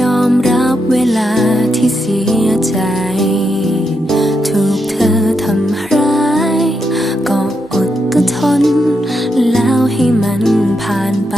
ยอมรับเวลาที่เสียใจ ถูกเธอทำร้าย ก็อดก็ทน แล้วให้มันผ่านไป